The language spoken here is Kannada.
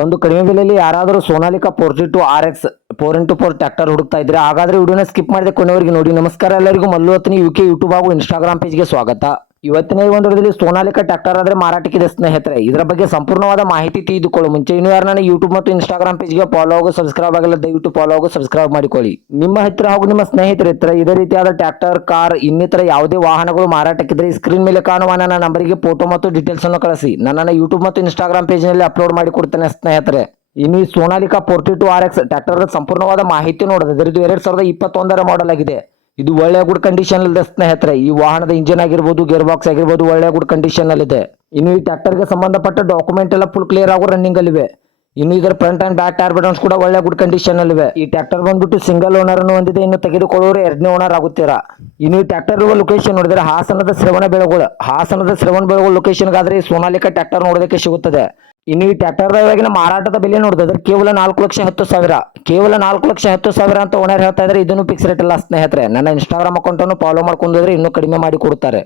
ಒಂದು ಕಡಿಮೆ ಬೆಲೆಯಲ್ಲಿ ಯಾರಾದರೂ ಸೋನಾಲಿಕಾ 42 RX 4x4 ಟ್ರ್ಯಾಕ್ಟರ್ ಹುಡುಕ್ತಾ ಇದ್ರೆ ಹಾಗಾದ್ರೆ ವಿಡಿಯೋನ ಸ್ಕಿಪ್ ಮಾಡದೆ ಕೊನೆವರೆಗೆ ನೋಡಿ. ನಮಸ್ಕಾರ ಎಲ್ಲರಿಗೂ, ಮಲ್ಲು ಹತ್ತನಿ ಯುಕೆ ಯೂಟ್ಯೂಬ್ ಹಾಗೂ ಇನ್ಸ್ಟಾಗ್ರಾಮ್ ಪೇಜ್ಗೆ ಸ್ವಾಗತ. ಇವತ್ತಿನ ಈ ಒಂದು ವಿಡಿಯೋದಲ್ಲಿ ಸೋನಾಲಿಕಾ ಟ್ರ್ಯಾಕ್ಟರ್ ಆದ್ರೆ ಮಾರಾಟಕ್ಕಿದೆ ಸ್ನೇಹಿತರೆ. ಇದರ ಬಗ್ಗೆ ಸಂಪೂರ್ಣವಾದ ಮಾಹಿತಿ ತಿಳಿದುಕೊಳ್ಳೋ ಮುಂಚೆ ಇನ್ನು ಯಾರು ನನ್ನ ಯೂಟ್ಯೂಬ್ ಮತ್ತು ಇನ್ಸ್ಟಾಗ್ರಾಮ್ ಪೇಜ್ಗೆ ಫಾಲೋ ಹಾಗೂ ಸಬ್ಸ್ಕ್ರೈಬ್ ಆಗಲ್ಲ, ದಯವಿಟ್ಟು ಫಾಲೋ ಹಾಗೂ ಸಬ್ಸ್ಕ್ರೈಬ್ ಮಾಡಿಕೊಳ್ಳಿ. ನಿಮ್ಮ ಹತ್ತಿರ ಹಾಗೂ ನಿಮ್ಮ ಸ್ನೇಹಿತರ ಹತ್ತಿರ ಇದೇ ರೀತಿಯಾದ ಟ್ರ್ಯಾಕ್ಟರ್, ಕಾರ್, ಇನ್ನಿತರ ಯಾವುದೇ ವಾಹನಗಳು ಮಾರಾಟಕ್ಕಿದ್ರೆ ಸ್ಕ್ರೀನ್ ಮೇಲೆ ಕಾಣುವ ನನ್ನ ನಂಬರಿಗೆ ಫೋಟೋ ಮತ್ತು ಡೀಟೇಲ್ಸ್ ಅನ್ನು ಕಳಿಸಿ. ನನ್ನ ಯೂಟ್ಯೂಬ್ ಮತ್ತು ಇನ್ಸ್ಟಾಗ್ರಾಮ್ ಪೇಜ್ ನಲ್ಲಿ ಅಪ್ಲೋಡ್ ಮಾಡಿ ಕೊಡ್ತೇನೆ ಸ್ನೇಹಿತರೆ. ಇನ್ನು ಈ ಸೋನಾಲಿಕಾ 42 RX ಟ್ರ್ಯಾಕ್ಟರ್ ಸಂಪೂರ್ಣವಾದ ಮಾಹಿತಿ ನೋಡೋದು. ಇದು 2021 ಮಾಡೆಲ್ ಆಗಿದೆ. ಇದು ಒಳ್ಳೆಯ ಗುಡ್ ಕಂಡೀಷನ್ ಇದೆ ಸ್ನೇಹಿತರೆ. ಈ ವಾಹನದ ಇಂಜಿನ್ ಆಗಿರ್ಬೋದು, ಗೇರ್ ಬಾಕ್ಸ್ ಆಗಿರ್ಬೋದು, ಒಳ್ಳೆಯ ಗುಡ್ ಕಂಡೀಷನ್ ಅಲ್ಲಿ ಇದೆ. ಇನ್ನು ಈ ಟ್ರ್ಯಾಕ್ಟರ್ಗೆ ಸಂಬಂಧಪಟ್ಟ ಡಾಕ್ಯುಮೆಂಟ್ ಎಲ್ಲ ಫುಲ್ ಕ್ಲಿಯರ್ ಆಗೋ ರನ್ನಿಂಗ್ ಅಲ್ಲಿವೆ. ಇನ್ನು ಇದರ front and back tyre buttons ಕೂಡ ಒಳ್ಳೆ ಗುಡ್ ಕಂಡೀಷನ್ ಅಲ್ಲಿವೆ. ಈ ಟ್ರ್ಯಾಕ್ಟರ್ ಬಂದ್ಬಿಟ್ಟು ಸಿಂಗಲ್ ಓನರ್ ಅನ್ನು ಹೊಂದಿದೆ. ಇನ್ನು ತೆಗೆದುಕೊಳ್ಳೋರು 2ನೇ ಓನರ್ ಆಗುತ್ತೀರಾ. ಇನ್ನು ಈ ಟ್ರ್ಯಾಕ್ಟರ್ ಇರುವ ಲೊಕೇಶನ್ ನೋಡಿದ್ರೆ ಹಾಸನದ ಶ್ರವಣಬೆಳಗೊಳ ಲೊಕೇಶನ್ ಗಾದ್ರೆ ಈ ಸೋನಾಲಿಕಾ ಟ್ರ್ಯಾಕ್ಟರ್ ನೋಡೋದಕ್ಕೆ ಸಿಗುತ್ತದೆ. ಇನ್ನು ಈ ಟ್ರ್ಯಾಕ್ಟರ್ ಇವಾಗಿನ ಮಾರಾಟದ ಬೆಲೆ ನೋಡಿದ್ರೆ ಕೇವಲ 4,10,000 ಕೇವಲ 4,10,000 ಅಂತ ಓನರ್ ಹೇಳ್ತಾ ಇದ್ರೆ. ಇದನ್ನು ಫಿಕ್ಸ್ ರೇಟ್ ಅಲ್ಲ ಸ್ನೇಹಿತರೆ. ನನ್ನ ಇನ್ಸ್ಟಾಗ್ರಾಮ್ ಅಕೌಂಟ್ ಅನ್ನು ಫಾಲೋ ಮಾಡ್ಕೊಂಡ್ರೆ ಇನ್ನೂ ಕಡಿಮೆ ಮಾಡಿ ಕೊಡುತ್ತಾರೆ.